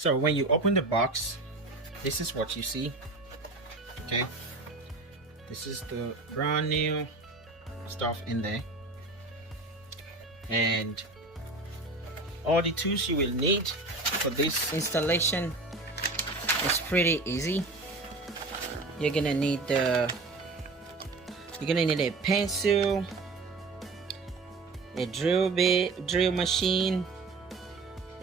So when you open the box, this is what you see. Okay, this is the brand new stuff in there, and all the tools you will need for this installation is pretty easy. You're gonna need a pencil, a drill machine,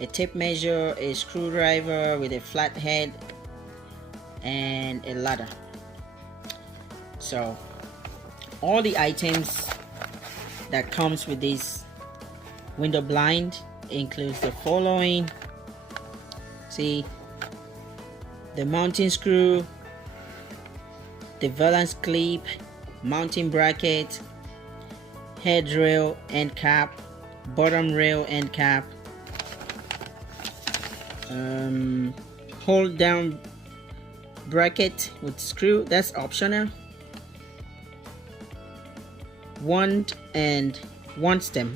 a tape measure, a screwdriver with a flat head, and a ladder. So all the items that comes with this window blind includes the following. See, the mounting screw, the valance clip, mounting bracket, head rail end cap, bottom rail end cap, hold down bracket with screw, that's optional, wand and wand stem,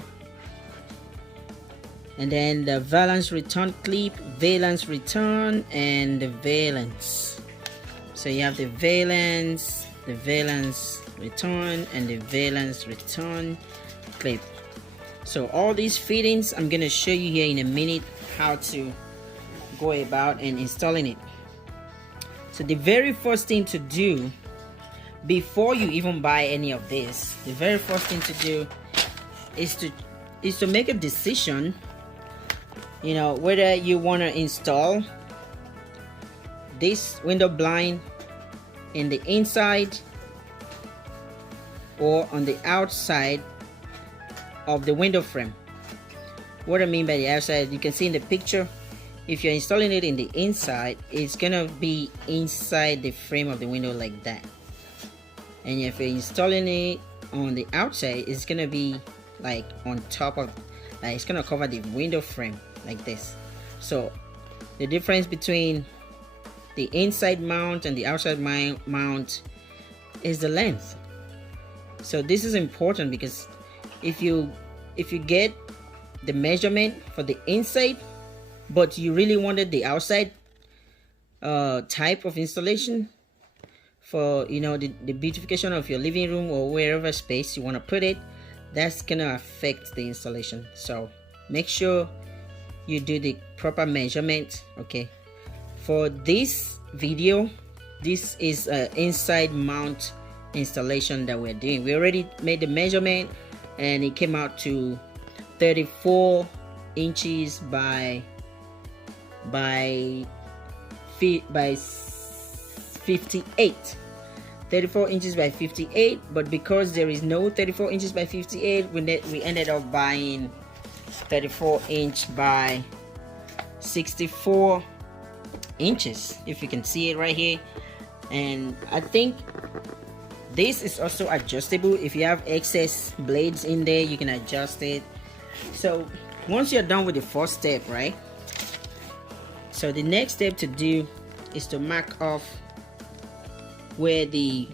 and then the valance return clip, valance return, and the valance. So you have the valance return, and the valance return clip. So all these fittings I'm gonna show you here in a minute how to go about and installing it. So the very first thing to do before you even buy any of this, the very first thing to do is to make a decision, you know, whether you want to install this window blind in the inside or on the outside of the window frame. What I mean by the outside, you can see in the picture, if you're installing it in the inside, it's gonna be inside the frame of the window like that. And if you're installing it on the outside, it's gonna be like on top of, like it's gonna cover the window frame like this. So the difference between the inside mount and the outside mount is the length. So this is important because if you get the measurement for the inside but you really wanted the outside type of installation for, you know, the beautification of your living room or wherever space you want to put it, that's gonna affect the installation. So make sure you do the proper measurement. Okay, for this video, this is an inside mount installation that we're doing. We already made the measurement and it came out to 34 inches by 58. 34 inches by 58, but because there is no 34 inches by 58, we ended up buying 34 inch by 64 inches, if you can see it right here. And I think this is also adjustable. If you have excess blades in there, you can adjust it. So once you're done with the first step, right, so the next step to do is to mark off where the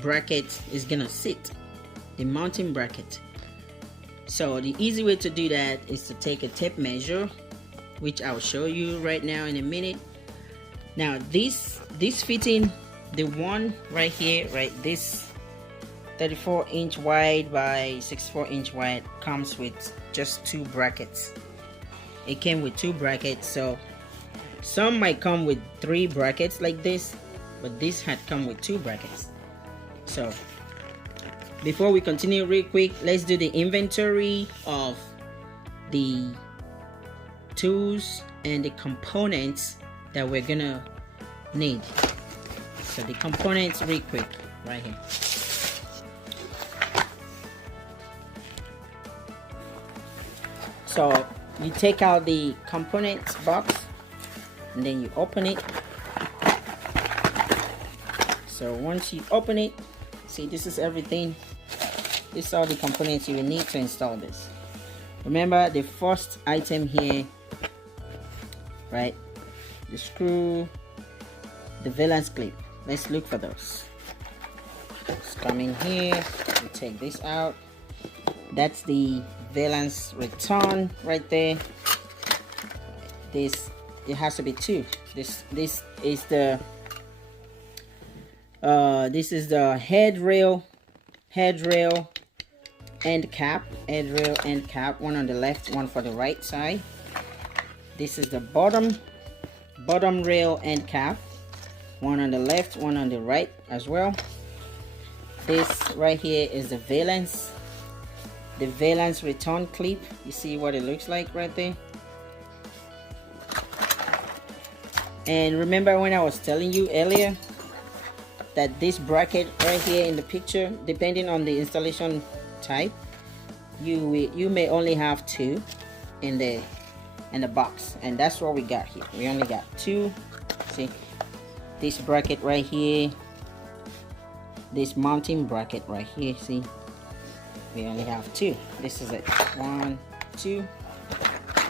bracket is gonna sit, the mounting bracket. So the easy way to do that is to take a tape measure, which I'll show you right now in a minute. Now this fitting, the one right here, right, this 34 inch wide by 64 inch wide comes with just 2 brackets. It came with 2 brackets. So some might come with 3 brackets like this, but this had come with 2 brackets. So before we continue, real quick, let's do the inventory of the tools and the components that we're gonna need. So the components real quick right here. So you take out the components box and then you open it. So once you open it, see, this is everything. This is all the components you will need to install this. Remember the first item here, right, the screw, the valance clip. Let's look for those. Let's come in here, we take this out. That's the valance return right there. This it has to be 2. This is the headrail end cap, one on the left, one for the right side. This is the bottom rail end cap, one on the left, one on the right as well. This right here is the valance return clip. You see what it looks like right there. And remember when I was telling you earlier that this bracket right here in the picture, depending on the installation type, you may only have 2 in the box, and that's what we got here. We only got 2. See, this bracket right here, this mounting bracket right here, see, we only have 2. This is it, 1, 2,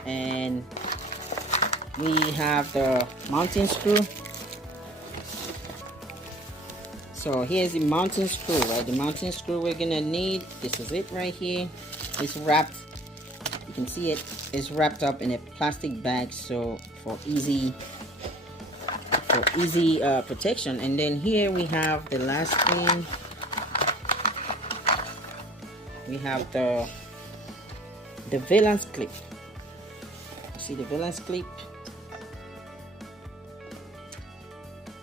and we have the mounting screw. So here's the mounting screw, right? The mounting screw we're gonna need. This is it right here. It's wrapped, you can see it, it's wrapped up in a plastic bag, so for easy protection. And then here we have the last thing. We have the valance clip. See the valance clip?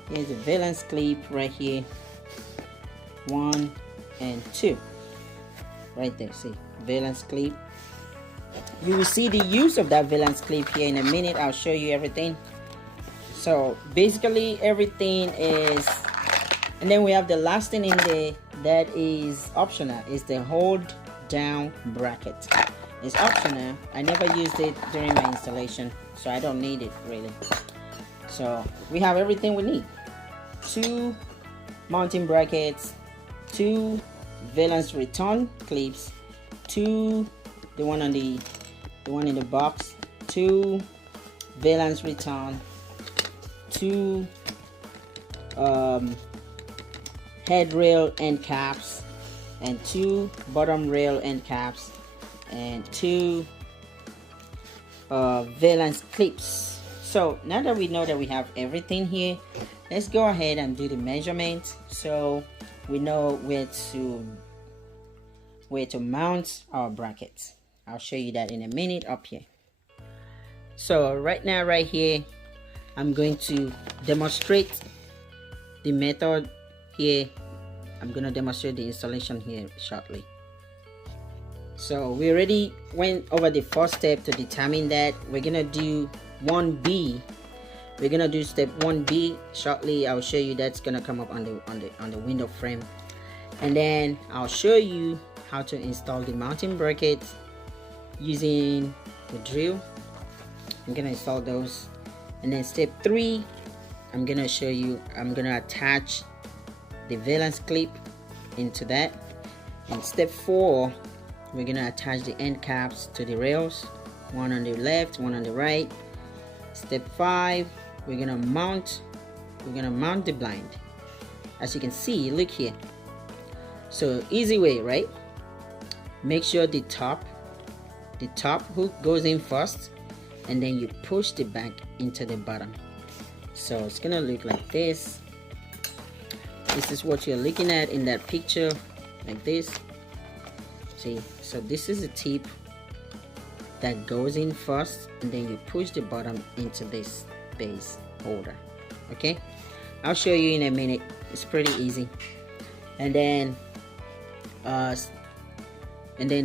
Here's the valance clip right here, 1 and 2 right there. See, valance clip. You will see the use of that valance clip here in a minute. I'll show you everything. So basically everything is, and then we have the last thing in there that is optional, is the hold down bracket. It's optional. I never used it during my installation, so I don't need it really. So we have everything we need: 2 mounting brackets, 2 valance return clips, 2 the one in the box, 2 valance return, 2 head rail end caps, and 2 bottom rail end caps, and 2 valance clips. So now that we know that we have everything here, let's go ahead and do the measurements so we know where to mount our brackets. I'll show you that in a minute up here. So right now, right here, I'm going to demonstrate the method here. I'm going to demonstrate the installation here shortly. So we already went over the first step to determine that. We're going to do 1B. We're going to do step 1B shortly. I'll show you that's going to come up on the window frame. And then I'll show you how to install the mounting brackets using the drill. I'm going to install those. And then step 3, I'm going to show you, I'm going to attach the valance clip into that. And step 4, we're going to attach the end caps to the rails, one on the left, one on the right. Step 5, we're going to mount the blind. As you can see, look here. So easy way, right? Make sure the top hook goes in first, and then you push the back into the bottom. So it's gonna look like this. This is what you're looking at in that picture, like this. See, so this is the tip that goes in first, and then you push the bottom into this base holder. Okay, I'll show you in a minute. It's pretty easy. And then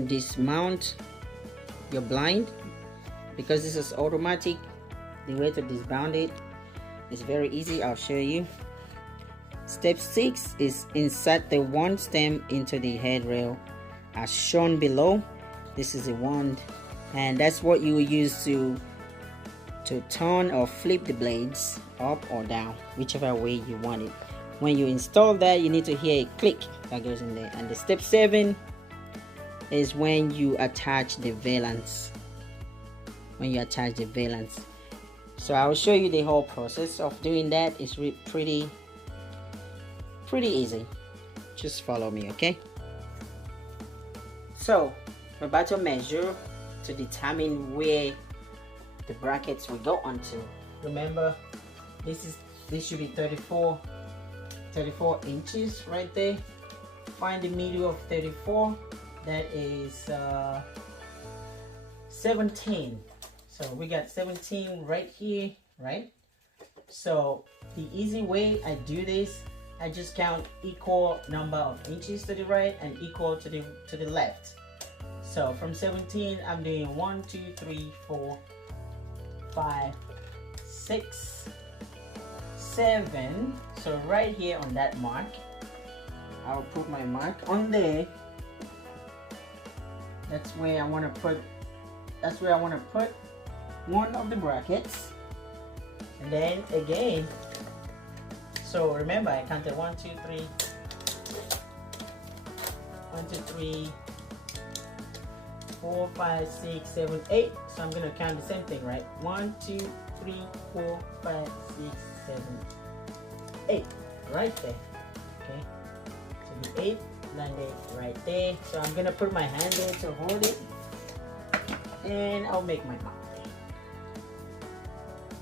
dismount your blind. Because this is automatic, the way to dismount it is very easy. I'll show you. Step 6 is insert the wand stem into the head rail as shown below. This is a wand, and that's what you will use to turn or flip the blades up or down, whichever way you want it. When you install that, you need to hear a click that goes in there. And the step 7 is when you attach the valance. So I will show you the whole process of doing that. It's pretty easy. Just follow me, okay? So we're about to measure to determine where the brackets will go onto. remember this should be 34 inches right there. Find the middle of 34. That is 17. So we got 17 right here, right? So the easy way I do this, I just count equal number of inches to the right and equal to the left. So from 17, I'm doing 1, 2, 3, 4, 5, 6, 7. So right here on that mark, I'll put my mark on there. That's where I want to put one of the brackets. And then again, so remember I counted 1, 2, 3, 1, 2, 3, 4, 5, 6, 7, 8. So I'm gonna count the same thing, right? 1, 2, 3, 4, 5, 6, 7, 8. Right there. Okay. So the 8 landed right there. So I'm gonna put my hand there to hold it. And I'll make my mark.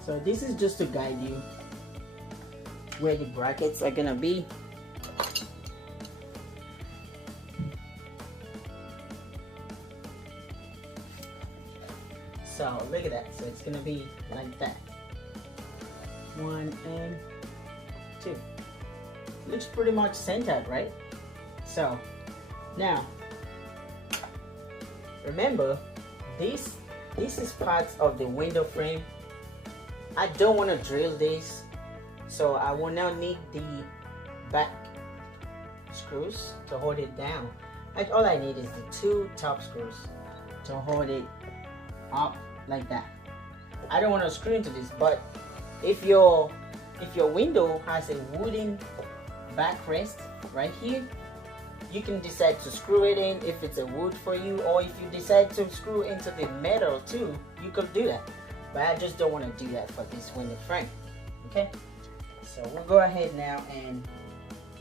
So this is just to guide you where the brackets are gonna be. So look at that. So it's gonna be like that. 1 and 2. Looks pretty much centered, right? So now remember, this is part of the window frame. I don't want to drill this, so I will now need the back screws to hold it down. Like all I need is the 2 top screws to hold it up like that. I don't want to screw into this, but if your window has a wooden backrest right here, you can decide to screw it in if it's a wood for you, or if you decide to screw into the metal too, you could do that. But I just don't want to do that for this window frame. Okay, so we'll go ahead now and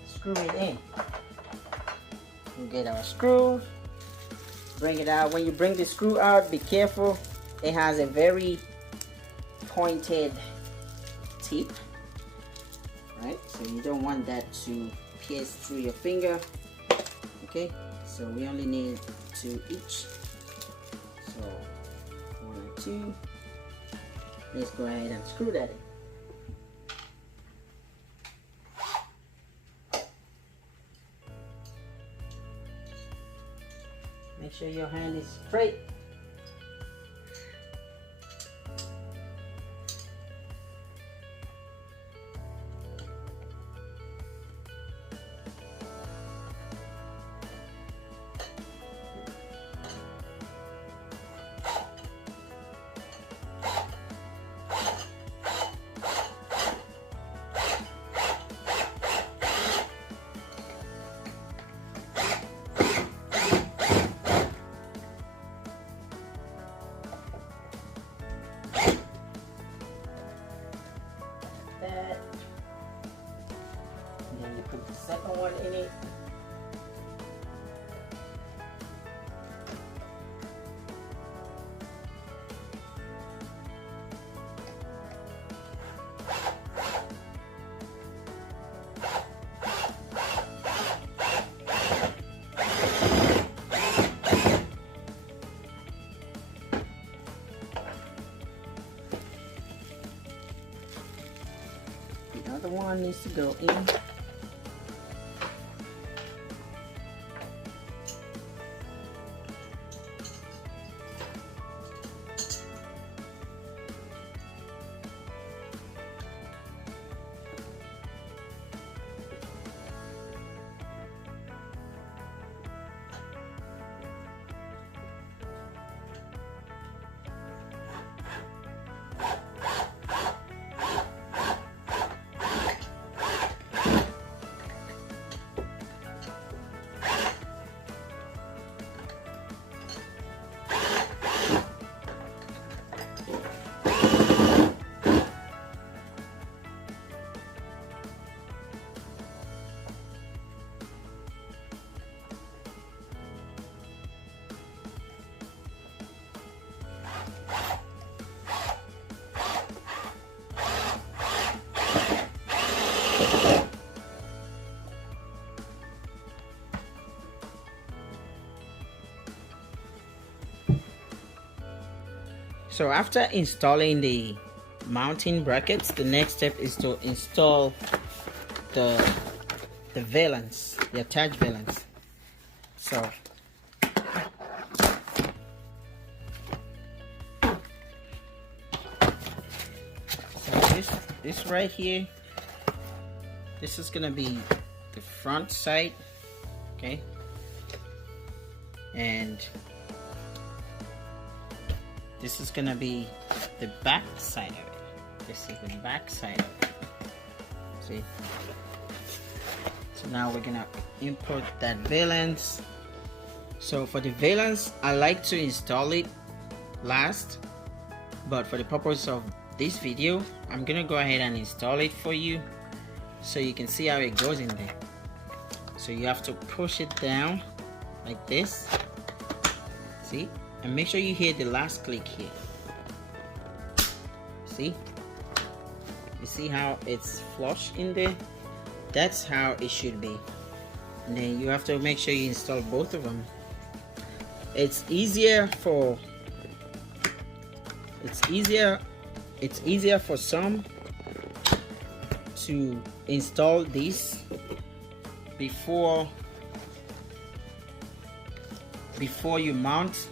screw it in. We'll get our screw, bring it out. When you bring the screw out, be careful. It has a very pointed tip, right? So you don't want that to pierce through your finger. Okay, so we only need 2 each. So 1 and 2. Let's go ahead and screw that in. Make sure your hand is straight. That. And then you put the second one in it. The other one needs to go in. So after installing the mounting brackets, the next step is to install the valance, the attached valance. So this right here, this is gonna be the front side, okay, and this is gonna be the back side of it. This is the back side of it. See? So now we're gonna input that valance. So for the valance, I like to install it last, but for the purpose of this video, I'm gonna go ahead and install it for you so you can see how it goes in there. So you have to push it down like this, see, and make sure you hear the last click here. See, you see how it's flush in there? That's how it should be. And then you have to make sure you install both of them. It's easier for some to install this before you mount,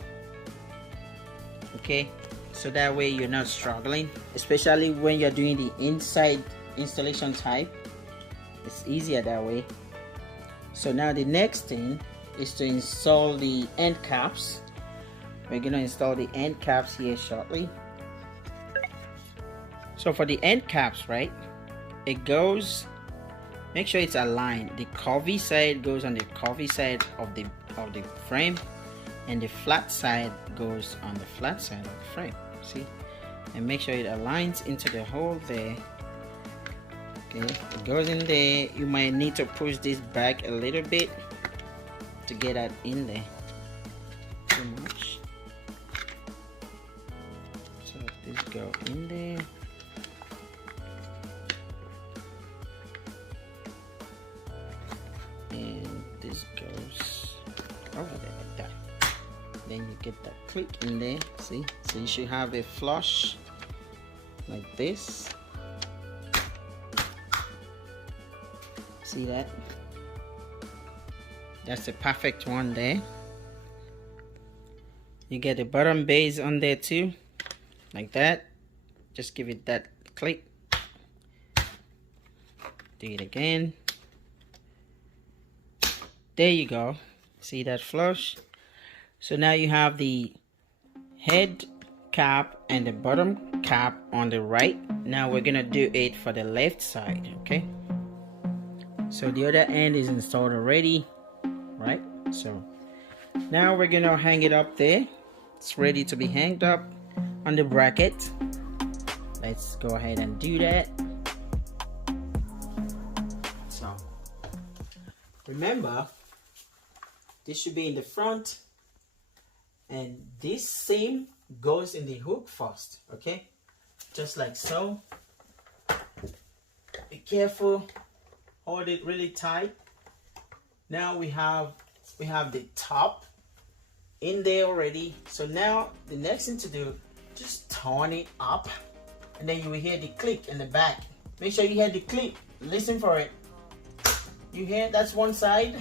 okay, so that way you're not struggling, especially when you're doing the inside installation type. It's easier that way. So now the next thing is to install the end caps. We're going to install the end caps here shortly. So for the end caps, right, it goes, make sure it's aligned. The curvy side goes on the curvy side of the frame, and the flat side goes on the flat side of the frame. See, and make sure it aligns into the hole there. Okay, it goes in there. You might need to push this back a little bit to get that in there. Too much. So this go in there. And this goes over there like that. Then you get that click in there. See, so you should have a flush like this. See that? That's the perfect one there. You get the bottom base on there too, like that. Just give it that click. Do it again. There you go. See that flush? So now you have the head cap and the bottom cap on the right. Now we're gonna do it for the left side, okay? So the other end is installed already, right? So now we're gonna hang it up there. It's ready to be hanged up on the bracket. Let's go ahead and do that. So remember, this should be in the front, and this seam goes in the hook first, okay? Just like so. Be careful. Hold it really tight. Now we have the top in there already. So now the next thing to do, just turn it up, and then you will hear the click in the back. Make sure you hear the click. Listen for it. You hear? That's one side,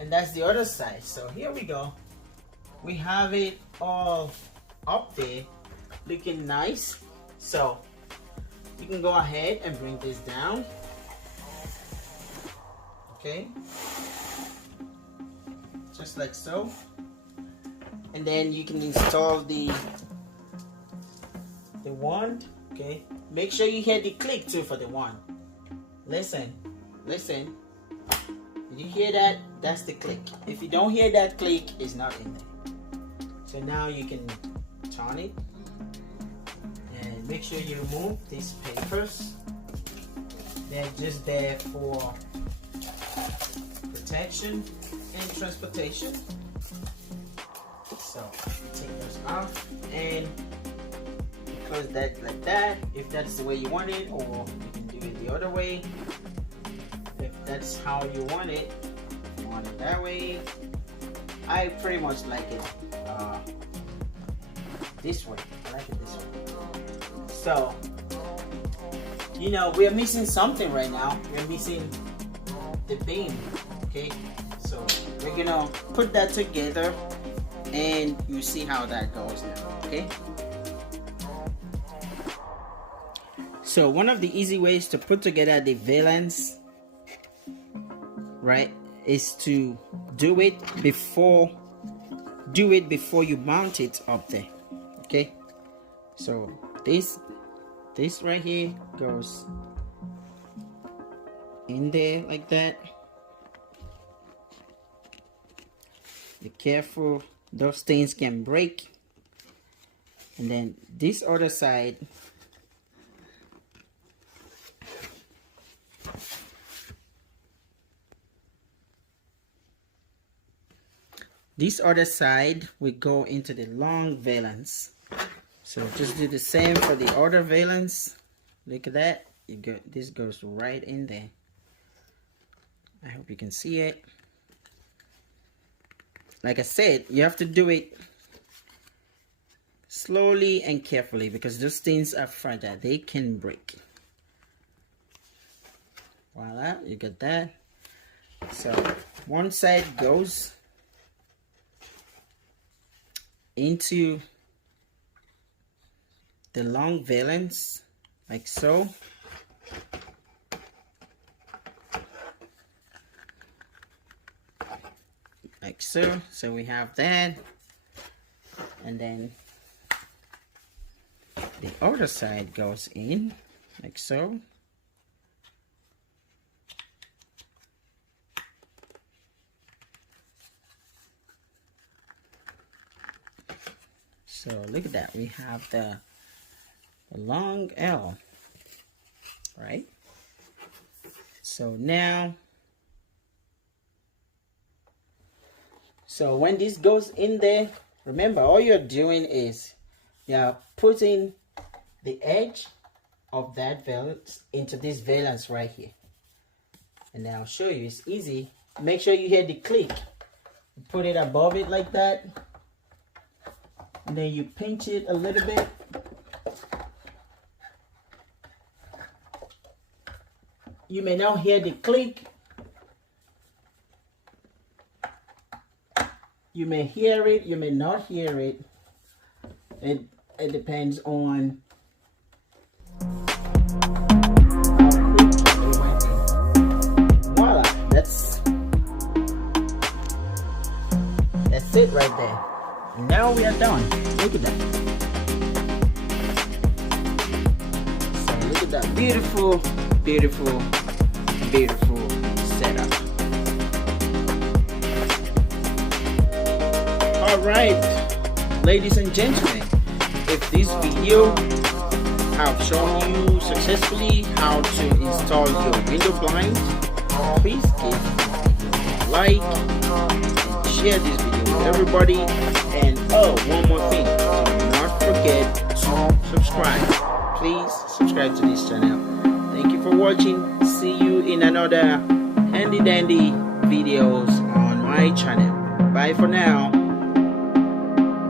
and that's the other side. So here we go. We have it all up there, looking nice. So you can go ahead and bring this down. Okay, just like so, and then you can install the wand. Okay, make sure you hear the click too for the wand. Listen, did you hear that? That's the click. If you don't hear that click, it's not in there. So now you can turn it, and make sure you remove these papers. They're just there for protection and transportation. So you take those off, and close that like that if that's the way you want it, or you can do it the other way if that's how you want it. If you want it that way, I pretty much like it this way. I like it this way. So, you know, we're missing something right now. We're missing the beam. Okay, so we're gonna put that together and you see how that goes now. Okay, so one of the easy ways to put together the valance, right, is to do it before you mount it up there. Okay, so this right here goes in there like that. Be careful, those things can break. And then this other side, we go into the long valance. So just do the same for the other valance. Look at that. This goes right in there. I hope you can see it. Like I said, you have to do it slowly and carefully because those things are fragile. They can break. Voila, you got that. So one side goes into the long valance like so. Like so. So we have that, and then the other side goes in like so. So look at that, we have the long L, right? So now, so when this goes in there, remember all you're doing is you're putting the edge of that valance into this valance right here. And then I'll show you, it's easy. Make sure you hear the click. Put it above it like that. And then you pinch it a little bit. You may now hear the click. You may hear it, you may not hear it. It depends on how quick it went in. Voila, that's it right there. Now we are done. Look at that. So look at that beautiful, beautiful, beautiful setup. Alright, ladies and gentlemen, if this video have shown you successfully how to install your window blind, please give a like and share this video with everybody. And oh, one more thing, do not forget to subscribe. Please subscribe to this channel. Thank you for watching. See you in another handy dandy videos on my channel. Bye for now.